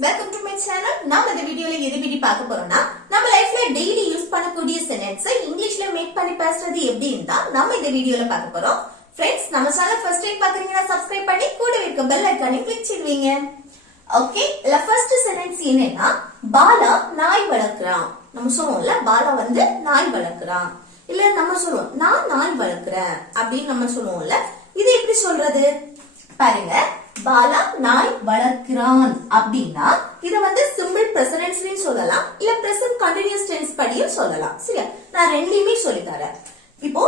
welcome to my channel. நாம இந்த வீடியோல எதை பத்தி பார்க்க போறோம்னா நம்ம லைஃப்ல டெய்லி யூஸ் பண்ணக்கூடிய சென்டென்ஸை இங்கிலீஷ்ல மேக் பண்ணி பேசுறது எப்படின்னு தான் நம்ம இந்த வீடியோல பார்க்க போறோம். फ्रेंड्स நம்ம சேனல் ஃபர்ஸ்ட் டைம் பாக்குறீங்கன்னா சப்ஸ்கிரைப் பண்ணி கூடவே இருக்க பெல் ஐகானை கிளிக் செய்வீங்க. ஓகே, ல ஃபர்ஸ்ட் சென்டென்ஸ் என்னன்னா பாலா நாய் வளர்க்கறான். நம்ம சொல்லுவோம்ல பாலா வந்து நாய் வளர்க்கறான். இல்ல நம்ம சொல்லுவோம் நான் நாய் வளர்க்கறேன் அப்படின்னு நம்ம சொல்லுவோம்ல. இது எப்படி சொல்றது பாருங்க. பாலா நாய் வளர்க்கிறான் அப்படின்னா இத வந்து சிம்பிள் பிரசன்ட் சொல்லலாம், இல்ல பிரசன்ட் கண்டினியூஸ் டென்ஸ் படியும் சொல்லலாம். சரியா, நான் ரெண்டுலயுமே சொல்லி தரேன். இப்போ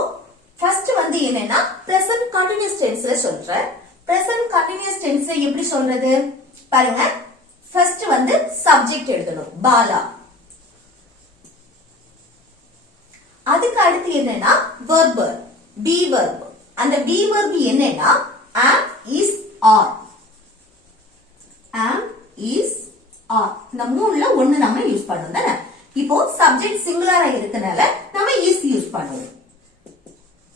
ஃபர்ஸ்ட் வந்து என்னன்னா பிரசன்ட் கண்டினியூஸ் டென்ஸ்ல சொல்றேன். பிரசன்ட் கண்டினியூஸ் டென்ஸ்ல எப்படி சொல்றது பாருங்க. ஃபர்ஸ்ட் வந்து சப்ஜெக்ட் எழுதணும் பாலா. அதுக்கு அடுத்து என்னன்னா verb, be verb. அந்த be verb என்னன்னா am, is, are. am, is, are. இந்த மூணுல ஒண்ணு நம்ம யூஸ் பண்ணோம் தானே. இப்போ சப்ஜெக்ட் சிங்குலரா இருக்கனால நம்ம is யூஸ் பண்ணுவோம்.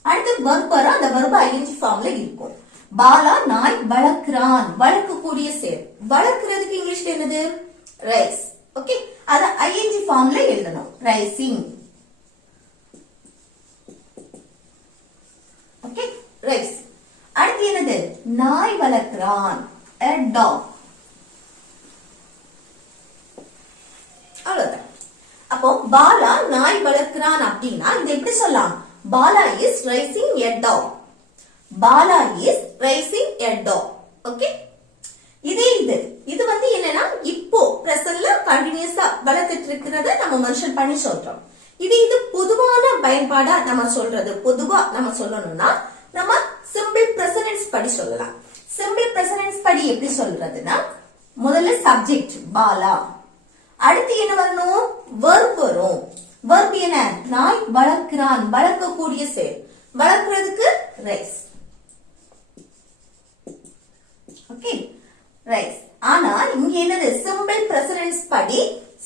அடுத்து verb வரும், அந்த verb ing ஃபார்ம்ல இருக்கும். பாலா நாய் வளர்க்கிறான், வளர்க்கக்கூடிய செயல். வளர்க்கிறதுக்கு இங்கிலீஷ்ல என்னது ரைஸ். ஓகே, அத ing ஃபார்ம்ல எழுதணும் ரைசிங். Okay, rice. அடுத்து என்னது நாய் வளர்க்கிறான், a dog. அவ்வளவுதான். அப்போ பாலா நாய் வளர்க்கிறான் அப்படின்னா இது எப்படி சொல்லலாம்? Bala is rising a dog. Bala is rising a dog. Okay, இது வந்து என்னன்னா இப்போ பிரசன்ட்ல கண்டினியூஸா வளர்த்துட்டு இருக்கிறத நம்ம மென்ஷன் பண்ணி சொல்றோம். இது பொதுவான பயன்பாடா நம்ம சொல்றது. பொதுவா நம்ம சொல்லணும்னா நம்ம சிம்பிள் பிரசன்டென்ஸ் படி சொல்லலாம். சிம்பிள் பிரசன்டென்ஸ் படி எப்படி சொல்றதுன்னா முதல்ல சப்ஜெக்ட் பாலா, அடுத்து என்ன வரணும் verb வரும். verb என்ன நாய் வளர்க்கிறான், வளர்க்கக்கூடிய செயல். வளர்க்கிறதுக்கு ரைஸ். Okay, rice. ஆனா இங்க என்னது சிம்பிள் பிரசன்டென்ஸ் படி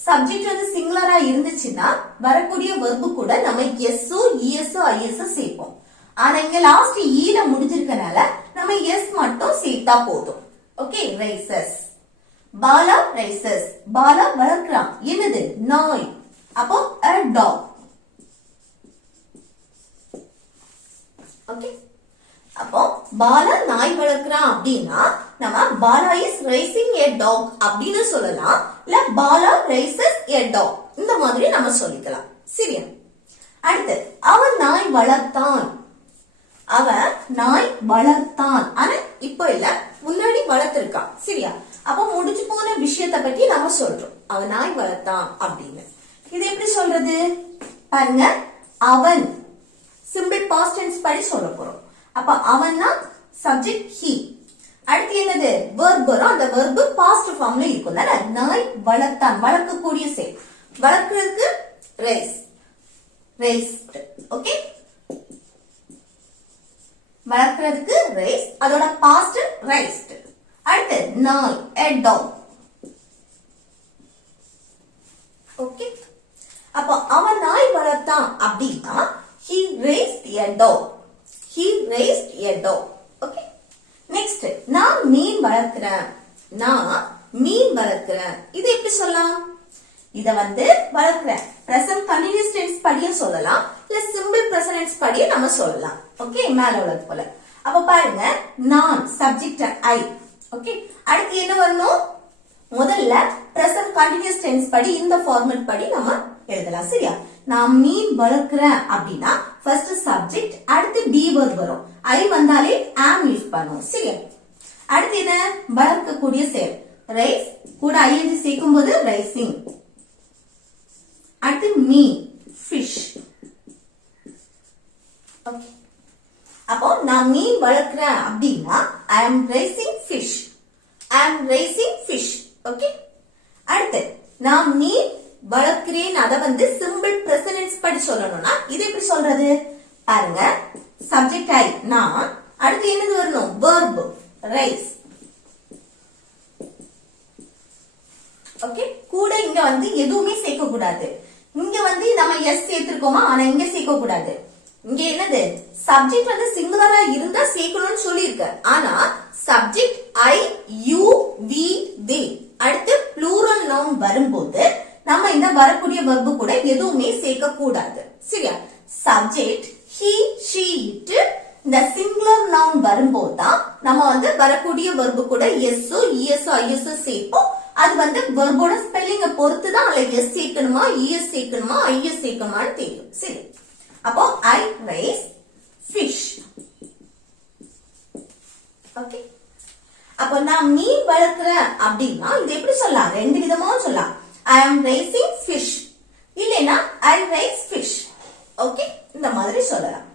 சப்ஜெக்ட் வந்து சிங்குலரா இருந்துச்சுன்னா வரக்கூடிய verb கூட நம்ம s es is சேர்ப்போம். ஆனா இங்க லாஸ்ட் ஈல முடிஞ்சிருக்கனால நம்ம s மட்டும் சேர்த்தா போதும். Okay, raises. Bala raises. Bala வளர்க்கிறான் என்னது நாய். அப்போ a dog. ஓகே, அப்போ பாலா நாய் வளர்க்கிறான் அப்படின்னா நம்ம Bala is rising a dog அப்படின்னு சொல்லலாம், இல்ல பாலா ரைசஸ் a dog இந்த மாதிரி நம்ம சொல்லிக்கலாம். சரியா, அடுத்து அவன் நாய் வளர்த்தான். அவன் நாய் வளர்த்தான், ஆனா இப்ப இல்ல முன்னாடி வளர்த்திருக்கான். சரியா, அப்ப முடிஞ்சு போன விஷயத்த பத்தி நம்ம சொல்றோம் அவன் நாய் வளர்த்தான் அப்படின்னு. இது எப்படி சொல்றது பாருங்க. அவன் சிம்பிள் பாஸ்ட் டென்ஸ் படி சொல்ல போறோம். அப்ப அவன்னா சப்ஜெக்ட் he. அடுத்து என்னது verb வரும், அந்த verb past ஃபார்ம்ல இருக்கும் தானே. நாய் வளர்த்தான், வளர்க்கக்கூடிய செயல். வளர்க்கிறதுக்கு ரைஸ், ரைஸ்ட். ஓகே, வளர்க்கிறதுக்கு ரைஸ், அதோட பாஸ்ட் ரைஸ்ட். அடுத்து நாய் a dog. ஓகே, அப்ப அவன் நாய் வளர்த்தான் அப்படின்னா he raised a dog. He raised a dog. Okay. Next, நான் மீன் வளர்க்கிறேன். நான் மீன் வளர்க்கிறேன். இது எப்படி சொல்லலாம்? இத வந்து வளர்க்கிறேன் பிரசன்ட் கண்டினியூஸ் டென்ஸ் படியும் சொல்லலாம், இல்ல சிம்பிள் பிரசன்ட் டென்ஸ் படியும் நம்ம சொல்லலாம். ஓகே, மேல உள்ளது போல. அப்ப பாருங்க, நான் சப்ஜெக்ட் I. ஓகே, அடுத்து என்ன வரணும்? முதல்ல பிரசன்ட் கண்டினியூஸ் டென்ஸ் படி இந்த ஃபார்மட் படி நம்ம எழுதலாம். சரியா, நான் மீன் வளர்க்கிறேன் அப்படின்னா ஃபர்ஸ்ட் சப்ஜெக்ட், அடுத்து be verb வரும். I வந்தாலே am யூஸ் பண்ணுவோம். சரியா, அடுத்து என்ன வளர்க்கக்கூடிய செயல் ரைஸ், கூட ing சேர்க்கும் போது ரைசிங். அடுத்து மீன் fish. ஓகே, அப்போ நான் மீன் வளர்க்கிறேன் அப்படின்னா I am raising fish. I am raising fish. Okay, அடுத்து நான் மீன் வளர்க்கிறேன், அத வந்து சிம்பிள் பிரசன்ட் படி சொல்லணும்னா இது எப்படி சொல்றது பாருங்க. சப்ஜெக்ட் I நான், அடுத்து என்னது வரணும் verb ரைஸ். ஓகே, கூட இங்க வந்து எதுவுமே சேர்க்க கூடாது. இங்க வந்து நம்ம s சேர்த்திருக்கோமா, ஆனா இங்க சேர்க்க கூடாது. இங்க என்னது சப்ஜெக்ட் வந்து சிங்குலரா இருந்தா சேர்க்கணும்னு சொல்லி இருக்க, ஆனா subject I, you, we, they அடுத்து verb கூட எதுவுமே சேர்க்க கூடாது. சரியா? subject he, she, it இந்த singular noun வரும்போது தான் நம்ம வரக்கூடிய verb கூட s O es O is ஓ சேர்ப்போம். அது verb ஓட ஸ்பெல்லிங்க பொறுத்து தான் அதுல s சேர்க்கணுமா es சேர்க்கணுமா is சேர்க்கணுமான்னு தெரியும். சரி, அப்போ I raise fish. ஓகே, அப்போ நான் மீன் வளர்க்கிறேன் அப்படின்னா இது எப்படி சொல்லலாம்? ரெண்டு விதமாவும் சொல்லலாம். I am raising fish இல்லைன்னா I raise fish. ஓகே, இந்த மாதிரி சொல்லலாம்.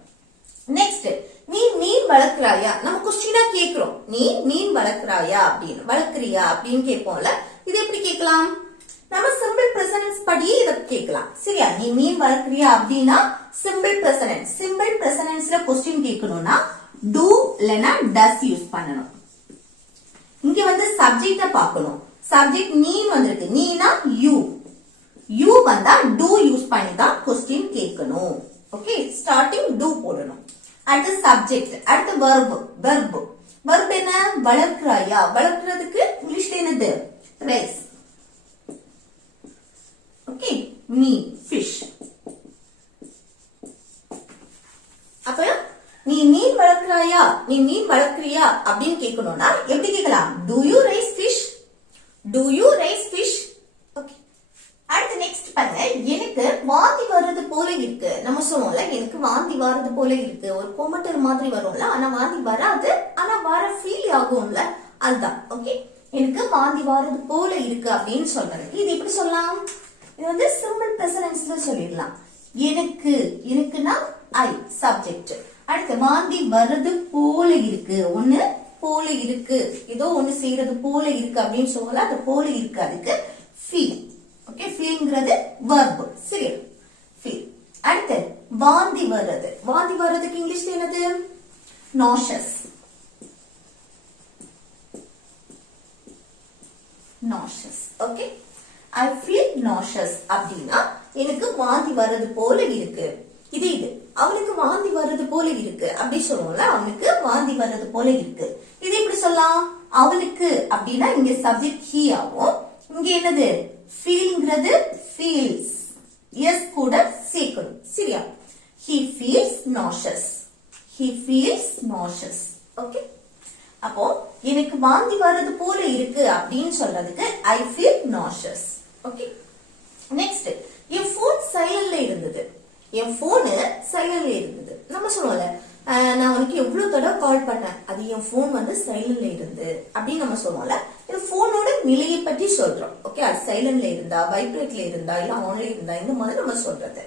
நெக்ஸ்ட், நீ மீன் வளர்க்கிறாயா? நம்ம கொஸ்டினா கேக்குறோம். நீ மீன் வளர்க்கிறாயா அப்படின்னு, வளர்க்கிறியா அப்படின்னு கேட்போம்ல. இது எப்படி கேட்கலாம்? நம்ம சிம்பிள் பிரசன்ஸ் படியே இத கேட்கலாம். சரியா? நீ மீன் வளர்க்கிறியா அப்படின்னா சிம்பிள் பிரசன்ஸ். சிம்பிள் பிரசன்ஸ்ல கொஸ்டின் கேட்கணும்னா do இல்லனா does யூஸ் பண்ணணும். இங்க சப்ஜெக்ட பார்க்கணும். சப்ஜெக்ட் நீ வந்திருக்கு. நீனா you. you வந்தா do யூஸ் பண்ணி தான் கொஸ்டின் கேட்கணும். ஓகே, ஸ்டார்டிங் do போடணும். அடுத்து சப்ஜெக்ட், அடுத்து verb. verb என்ன? வளர்க்கிறாயா? வளர்க்கிறதுக்கு இங்கிலீஷ்ல என்னது? raise. ஓகே, மீன் fish. அப்ப நீ மீன் வளர்க்கிறாயா, நீ மீன் வளர்க்கிறியா அப்படின்னு கேட்கணும்னா எப்படி கேட்கலாம்? do you raise fish? do you raise fish? Okay, அடுத்து நெக்ஸ்ட் பாருங்க. எனக்கு வாந்தி வர்றது போல இருக்கு. நம்ம சொல்லுவோம்ல, எனக்கு வாந்தி வர்றது போல இருக்கு. ஒரு கொமட்டல் மாதிரி வரும்ல, ஆனா வாந்தி வராது, ஆனா வர ஃபீல் ஆகும்ல, அதுதான். ஓகே, எனக்கு வாந்தி வர்றது போல இருக்கு அப்படின்னு சொல்றதுக்கு இது எப்படி சொல்லலாம்? இது சிம்பிள் பிரசன்ஸ்ல சொல்லிடலாம். எனக்கு, எனக்குன்னா I சப்ஜெக்ட். அடுத்து வாந்தி வர்றது போல இருக்கு. ஒண்ணு போல இருக்கு, ஏதோ ஒண்ணு செய்யறது போல இருக்கு அப்படின்னு சொல்லலாம். அது போல இருக்கு, அதுக்கு feel. ஓகே, ஃபீல்ங்கிறது verb. சரி, feel. அடுத்து வாந்தி வர்றது. வாந்தி வர்றதுக்கு இங்கிலீஷ்ல என்னது? nauseous. nauseous. Okay, I feel nauseous அப்படின்னா எனக்கு வாந்தி வர்றது போல இருக்கு. இது அவனுக்கு வாந்தி வர்றது போல இருக்கு அப்படி சொல்லுவோம்ல, அவனுக்கு வாந்தி வர்றது போல இருக்கு. இது எப்படி சொல்லலாம்? அவனுக்கு அப்படின்னா இங்க சப்ஜெக்ட் he ஆகும். இங்க என்னது? ஃபீல்ங்கிறது feels. yes கூட சேர்க்கணும். சரியா? he feels nauseous. he feels nauseous. Okay, அப்போ எனக்கு வாந்தி வர்றது போல இருக்கு அப்படின்னு சொல்றதுக்கு I feel nauseous. Okay, next, என் போன் சைலண்ட்ல இருந்தது. என் போனு சைலண்ட்ல இருந்தது. நம்ம சொல்லுவோம்ல, நான் உனக்கு எவ்வளவு தடவை கால் பண்ணேன், அது என் போன் சைலண்ட்ல இருந்து அப்படின்னு நம்ம சொல்லுவோம்ல. இது போனோட நிலையை பற்றி சொல்றோம். ஓகே, அது சைலண்ட்ல இருந்தா, வைப்ரேட்ல இருந்தா, இல்ல ஆன்ல இருந்தா, இந்த மாதிரி நம்ம சொல்றது.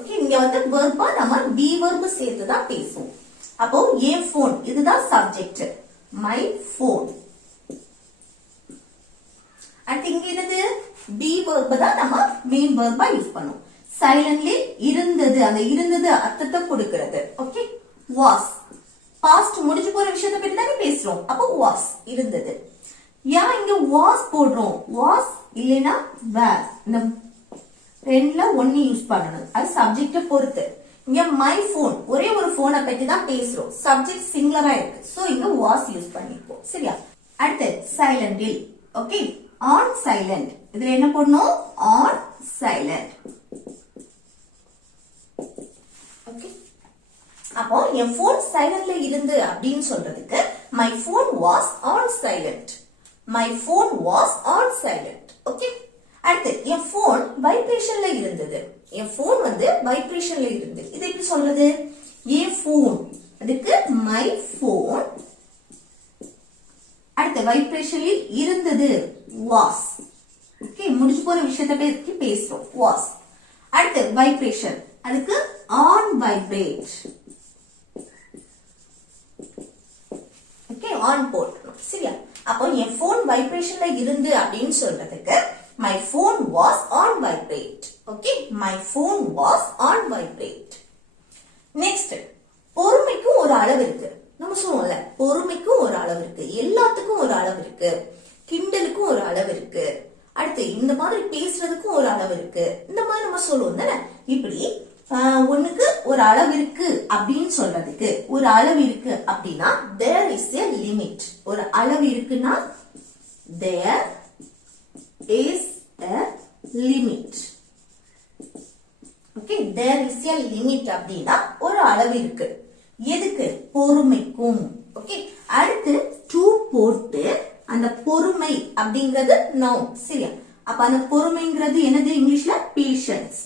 ஓகே, இங்க வெர்பா நம்ம பி வெர்ப் சேர்த்து தான் பேசுவோம். அப்போ என் போன், இதுதான் சப்ஜெக்ட். My phone. அடுத்து இங்க என்னது? பி வெர்ப் தான் நம்ம மெயின் வெர்பா யூஸ் பண்ணுவோம். சைலண்ட்லி இருந்தது, அந்த இருந்தது அர்த்தத்தை கொடுக்கிறது. ஓகே, வாஸ் பாஸ்ட் முடிஞ்சு போற விஷயத்தை பத்தி தானே பேசுறோம். அப்போ வாஸ் இருந்தது. ஏன் இங்க வாஸ் போடுறோம்? வாஸ் இல்லைன்னா வேர், இந்த ரெண்டுல ஒன்னு யூஸ் பண்ணணும். அது சப்ஜெக்ட பொறுத்து. இங்க மை போன், ஒரே ஒரு போனை பத்தி தான் பேசுறோம். சப்ஜெக்ட் சிங்குலரா இருக்கு, சோ இங்க வாஸ் யூஸ் பண்ணிருக்கோம். சரியா? அடுத்து சைலண்டில். Okay, on silent. இதுல என்ன போடணும்? On silent. அப்போ என் போன் சைலண்ட்ல இருந்து அப்படின்னு சொல்றதுக்கு my phone was on silent. My phone was on silent. Okay, அடுத்து என் போன் வைப்ரேஷன்ல இருந்தது. என் போன் வைப்ரேஷன்ல இருந்து. இது எப்படி சொல்றது? என் போன், அதுக்கு மை போன். அடுத்து வைப்ரேஷன்ல இருந்தது வாஸ். ஓகே, முடிஞ்சு போற விஷயத்தை பத்தி பேசுறோம். வாஸ். அடுத்து வைப்ரேஷன், அதுக்கு ஆன் வைப்ரேட். ஓகே, ஆன் போடணும். சரியா? அப்போ என் போன் வைப்ரேஷன்ல இருந்து அப்படின்னு சொல்றதுக்கு my phone was on vibrate. Okay, my phone was on vibrate. Next, பொறுமைக்கு ஒரு அளவு இருக்கு. நம்ம சொல்லுவோம்ல, பொறுமைக்கு ஒரு அளவு இருக்கு, எல்லாத்துக்கும் ஒரு அளவு இருக்கு, கிண்டலுக்கும் ஒரு அளவு இருக்கு, அடுத்து இந்த மாதிரி பேசுறதுக்கும் ஒரு அளவு இருக்கு, இந்த மாதிரி நம்ம சொல்லுவோம் தானே. இப்படி ஒண்ணுக்கு ஒரு அளவு இருக்கு அப்படின்னு சொல்றதுக்கு, ஒரு அளவு இருக்கு அப்படின்னா there is a limit. ஒரு அளவு இருக்குன்னா there is a limit. a limit அப்படின்னா ஒரு அளவு இருக்கு. எதுக்கு? பொறுமைக்கும். ஓகே, அடுத்து to போட்டு அந்த பொறுமை அப்படிங்கிறது noun. சரியா? அப்ப அந்த பொறுமைங்கிறது என்னது இங்கிலீஷ்ல? patience.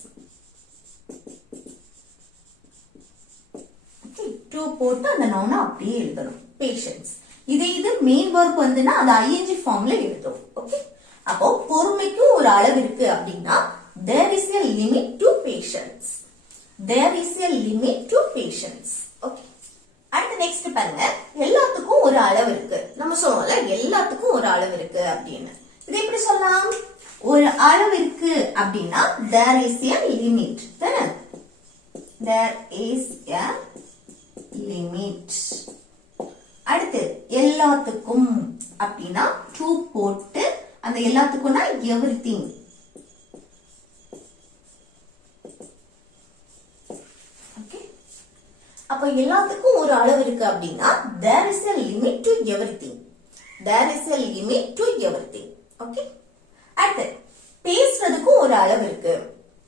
ஓகே, to போட்டு அந்த noun அப்படியே எழுதணும். patience. இது மெயின் verb வந்துனா அது ing ஃபார்ம்ல எழுதும். ஓகே, அப்போ பொறுமைக்கு ஒரு அளவு இருக்கு அப்படின்னா there is a limit to patience. There is a limit to patience. Okay. அடுத்து நெக்ஸ்ட் பாருங்க, எல்லாத்துக்கும் ஒரு அளவு இருக்கு. நம்ம சொல்லுவோம்ல எல்லாத்துக்கும் ஒரு அளவு இருக்கு அப்படின்னு. இது எப்படி சொல்லலாம்? ஒரு அளவு இருக்கு அப்படின்னா there is a limit. தானே? There is a limit. அடுத்து எல்லாத்துக்கும் அப்படின்னா to போட்டு அந்த எல்லாத்துக்கும்னா everything. அப்ப எல்லாத்துக்கும் ஒரு அளவு இருக்கு அப்படின்னா there is a limit to everything. There is a limit to everything. Okay. அடுத்து பேசுறதுக்கும் ஒரு அளவு இருக்கு.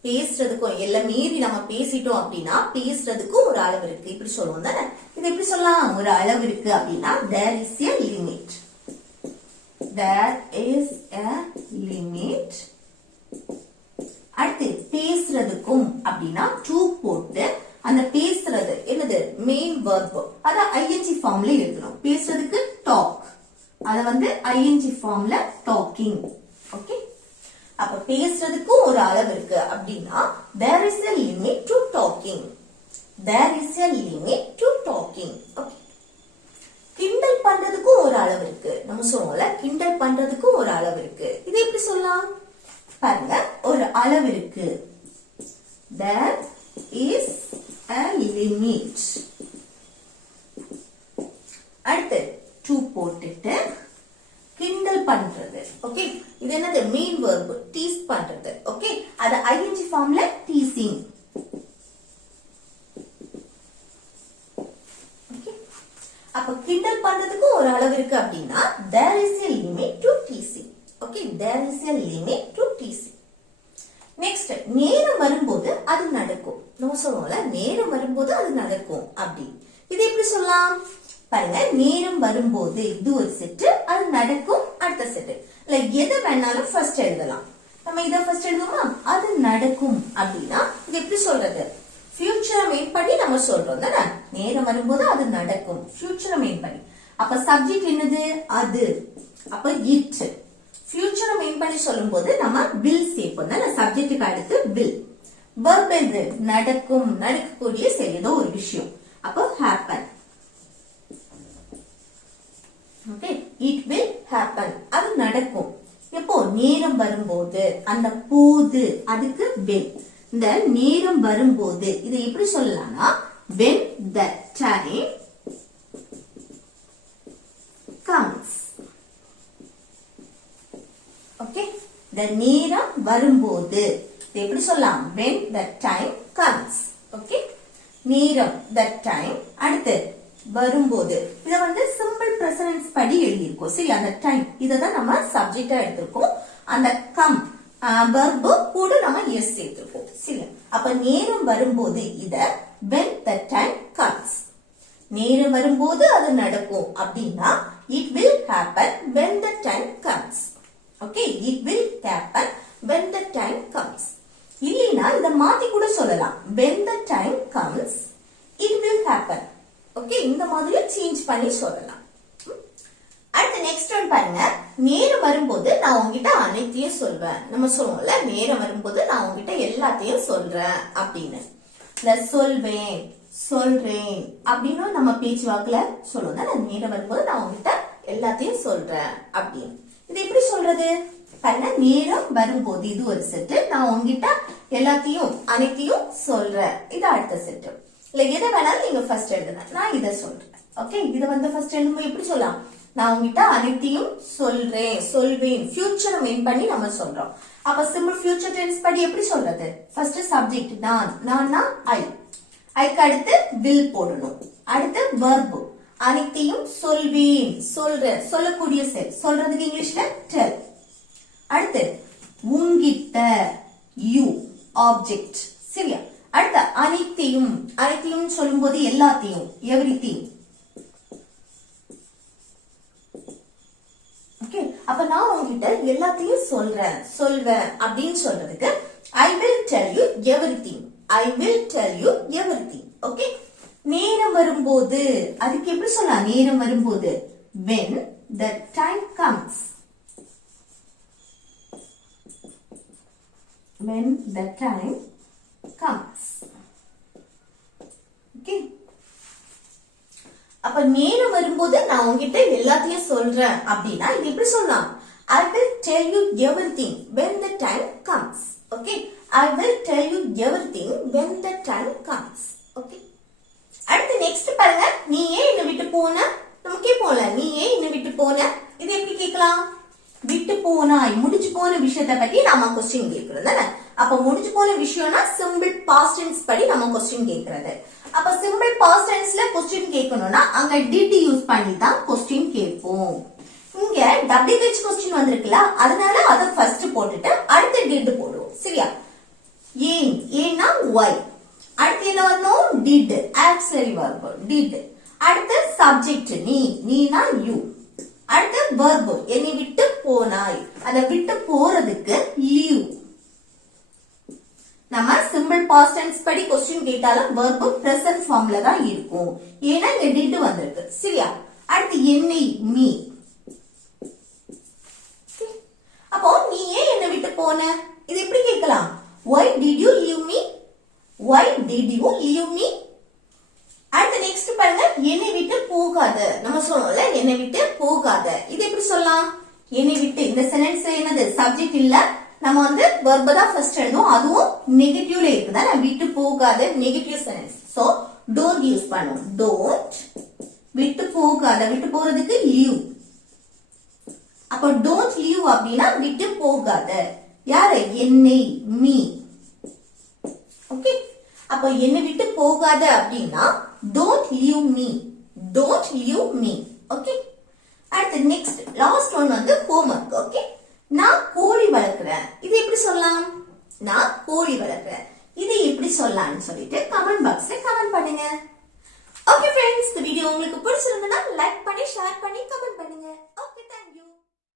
பேசுறதுக்கும் எல்லாம் மீறி நம்ம பேசிட்டோம் அப்படின்னா பேசுறதுக்கும் ஒரு அளவு இருக்கு. இப்படி சொல்லுவோம் தானே? இது எப்படி சொல்லலாம்? ஒரு அளவு இருக்கு அப்படின்னா there is a limit. There is a limit. அடுத்து பேசுறதுக்கும் அப்படின்னா to போட்டு அந்த பேசுறது என்னது மெயின் verb அத ing ஃபார்ம்ல எழுதணும். பேசுறதுக்கு talk, அத வந்து ing ஃபார்ம்ல talking. ஓகே, அப்ப பேசுறதுக்கு ஒரு அளவு இருக்கு அப்படின்னா there is a limit to talking. There is a limit to talking. Okay, கிண்டல் பண்றதுக்கு ஒரு அளவு இருக்கு. நம்ம சொல்லுவோம்ல கிண்டல் பண்றதுக்கு ஒரு அளவு இருக்கு. இது எப்படி சொல்லலாம்? பாருங்க, ஒரு அளவு இருக்கு. There is a limit. அடுத்து to போட்டுட்டு கிண்டல் பண்றது. ஓகே, இது என்னது மெயின் verb tease பண்றது. ஓகே, அது ing ஃபார்ம்ல teasing. ஓகே, அப்ப கிண்டல் பண்றதுக்கு ஒரு அளவு இருக்கு அப்படின்னா there is a limit to teasing. Okay, there is a limit to teasing. Next, நேரம் வரும்போது அது நடக்கும். நம்ம சொல்லுவோம்ல நேரம் வரும்போது அது நடக்கும் அப்படி. இது எப்படி சொல்லலாம்? பாருங்க, நேரம் வரும்போது இது ஒரு செட்டு, அது நடக்கும் அடுத்த செட்டு. இல்ல எதை வேணாலும் ஃபர்ஸ்ட் எழுதலாம். நம்ம இத ஃபர்ஸ்ட் எழுதுவோமா? அது நடக்கும் அப்படின்னா இது எப்படி சொல்றது? ஃபியூச்சரை மெயின் பண்ணி நம்ம சொல்றோம் தானே? நேரம் வரும்போது அது நடக்கும், ஃபியூச்சரை மெயின் பண்ணி. அப்ப சப்ஜெக்ட் என்னது? அது. அப்ப இட். ஃபியூச்சரை மெயின் பண்ணி சொல்லும் போது நம்ம will சேர்ப்போம் தானே? சப்ஜெக்ட்டுக்கு அடுத்து will. verb எது? நடக்கும், நடக்கக்கூடிய செய்யதோ ஒரு விஷயம். அப்போ happen. Okay, it will happen. அது நடக்கும். எப்போ? நேரம் வரும்போது. அந்த போது அதுக்கு when. இந்த நேரம் வரும்போது இதை எப்படி சொல்லலாம்னா when the time comes. Okay, the நேரம் வரும்போது இதை எப்படி சொல்லலாம்? when the time comes. Okay, நேரம் the time. அடுத்து வரும்போது இத வந்து சிம்பிள் பிரசன்ஸ் படி எழுதியிருக்கோம். சரி, அந்த டைம் இததான் நம்ம சப்ஜெக்டா எடுத்திருக்கோம். அந்த கம் verb கூட நம்ம s சேர்த்திருக்கோம். சரி, அப்ப நேரம் வரும்போது இத when the time comes. நேரம் வரும்போது அது நடக்கும் அப்படின்னா it will happen when the time comes. Okay, it will happen when the time comes. இல்லைனா இத மாத்தி கூட சொல்லலாம். when the time comes it will happen. Okay, இந்த மாதிரி சேஞ்ச் பண்ணி சொல்லலாம். அடுத்து நெக்ஸ்ட் ஒன் பாருங்க, நேரம் வரும்போது நான் உங்ககிட்ட அனைத்தையும் சொல்வேன். நம்ம சொல்லுவோம்ல நேரம் வரும்போது நான் உங்ககிட்ட எல்லாத்தையும் சொல்றேன் அப்படின்னு. இந்த சொல்வேன், சொல்றேன் அப்படின்னு நம்ம பேச்சு வாக்குல சொல்லுவோம் தானே? நேரம் வரும்போது நான் உங்ககிட்ட எல்லாத்தையும் சொல்றேன் அப்படின்னு. இது எப்படி சொல்றது? பாருங்க, நேரம் வரும்போது இது ஒரு செட்டு, நான் உங்ககிட்ட எல்லாத்தையும் அனைத்தையும் சொல்றேன் இது அடுத்த செட்டு. இல்ல எதை வேணாலும் நீங்க ஃபர்ஸ்ட் எழுதுங்க. நான் இத சொல்றேன். ஓகே, இத வந்து ஃபர்ஸ்ட் எழுதும்போது எப்படி சொல்லலாம்? நான் உங்ககிட்ட அனைத்தையும் சொல்றேன், சொல்வேன். ஃபியூச்சரை மெயின் பண்ணி நம்ம சொல்றோம். அப்ப சிம்பிள் ஃபியூச்சர் டென்ஸ் படி எப்படி சொல்றது? ஃபர்ஸ்ட் சப்ஜெக்ட் நான், நான்னா ஐ. ஐக்கு அடுத்து வில் போடணும். அடுத்து verb அனைத்தையும் சொல்வேன், சொல்றேன், சொல்லக்கூடிய செயல். சொல்றதுக்கு இங்கிலீஷ்ல tell. அடுத்து உங்கிட்ட யூ ஆப்ஜெக்ட். சரியா? அடுத்து அனைத்தையும் அனைத்தையும் சொல்லும்போது எல்லாத்தையும் எவ்ரிதிங். ஓகே, அப்ப நான் உங்ககிட்ட எல்லாத்தையும் சொல்வேன் அப்படின்னு சொல்றதுக்கு I will tell you everything. I will tell you everything. Okay, நேரம் வரும்போது அதுக்கு எப்படி சொல்லலாம்? நேரம் வரும்போது when the time comes. When the time comes. Okay, அப்ப நேரம் வரும்போது நான் உங்ககிட்ட எல்லாத்தையும் சொல்றேன் அப்படின்னா இது எப்படி சொல்லலாம்? I will tell you everything when the time comes. Okay, I will tell you everything when the time comes. Okay, அடுத்து நெக்ஸ்ட் பாருங்க. நீ ஏன் என்ன விட்டு போன? நமக்கே போல நீ ஏன் என்ன விட்டு போன, இது எப்படி கேட்கலாம்? விட்டு போனாய், முடிஞ்சு போன விஷயத்தை பத்தி நாம கொஸ்டின் கேட்கறது தானே. அப்ப முடிஞ்சு போன விஷயம்னா சிம்பிள் பாஸ்ட் டென்ஸ் படி நம்ம கொஸ்டின் கேட்கறது. அப்ப சிம்பிள் பாஸ்ட் டென்ஸ்ல கொஸ்டின் கேட்கணும்னா அங்க did யூஸ் பண்ணி தான் கொஸ்டின் கேட்போம். இங்க WH கொஸ்டின் வந்திருக்குல, அதனால அத ஃபர்ஸ்ட் போட்டுட்டு அடுத்து did போடுவோம். சரியா? ஏன் ஏன்னா why. அடுத்து என்ன வரணும்? did auxiliary verb did. அடுத்து சப்ஜெக்ட் நீனா you. அடுத்து verb என்னை விட்டு போனாய், அத விட்டு போறதுக்கு leave. நம்ம சிம்பிள் பாஸ்ட் டென்ஸ் படி கொஸ்டின் கேட்டாலும் verb present ஃபார்ம்ல தான் இருக்கும். ஏன்னா இங்க did வந்திருக்கு. சரியா? அடுத்து என்னை me. அப்போ நீ ஏன் என்ன விட்டு போன, இது எப்படி கேட்கலாம்? Why did you leave me? Why did you leave me? அடுத்து நெக்ஸ்ட் பாருங்க. என்னை விட்டு போகாத, நம்ம சொல்றோம்ல என்னை விட்டு போகாத, இது எப்படி சொல்லலாம்? என்னை விட்டு இந்த சென்டென்ஸ் என்னது? சப்ஜெக்ட் இல்ல, நம்ம verb தான் ஃபர்ஸ்ட் எழுதுவோம், அதுவும் நெகட்டிவ்ல இருக்குதா, நான் விட்டு போகாத negative sentence. So don't use பண்ணுவோம். don't. விட்டு போகாத, விட்டு போறதுக்கு leave. அப்ப don't leave அப்படின்னா விட்டு போகாத. யாரு? என்னை me. ஓகே, அப்ப என்னை விட்டு போகாத அப்படின்னா don't leave me. Don't leave me. Okay, அடுத்து next last one homework. Okay, நான் கோழி வளர்க்கிறேன், இது எப்படி சொல்லலாம்? நான் கோழி வளர்க்கிறேன், இது எப்படி சொல்லலாம்னு சொல்லிட்டு கமெண்ட் பாக்ஸ்ல கமெண்ட் பண்ணுங்க. ஓகே ஃப்ரெண்ட்ஸ், இந்த வீடியோ உங்களுக்கு பிடிச்சிருந்தா லைக் பண்ணி ஷேர் பண்ணி கமெண்ட் பண்ணுங்க.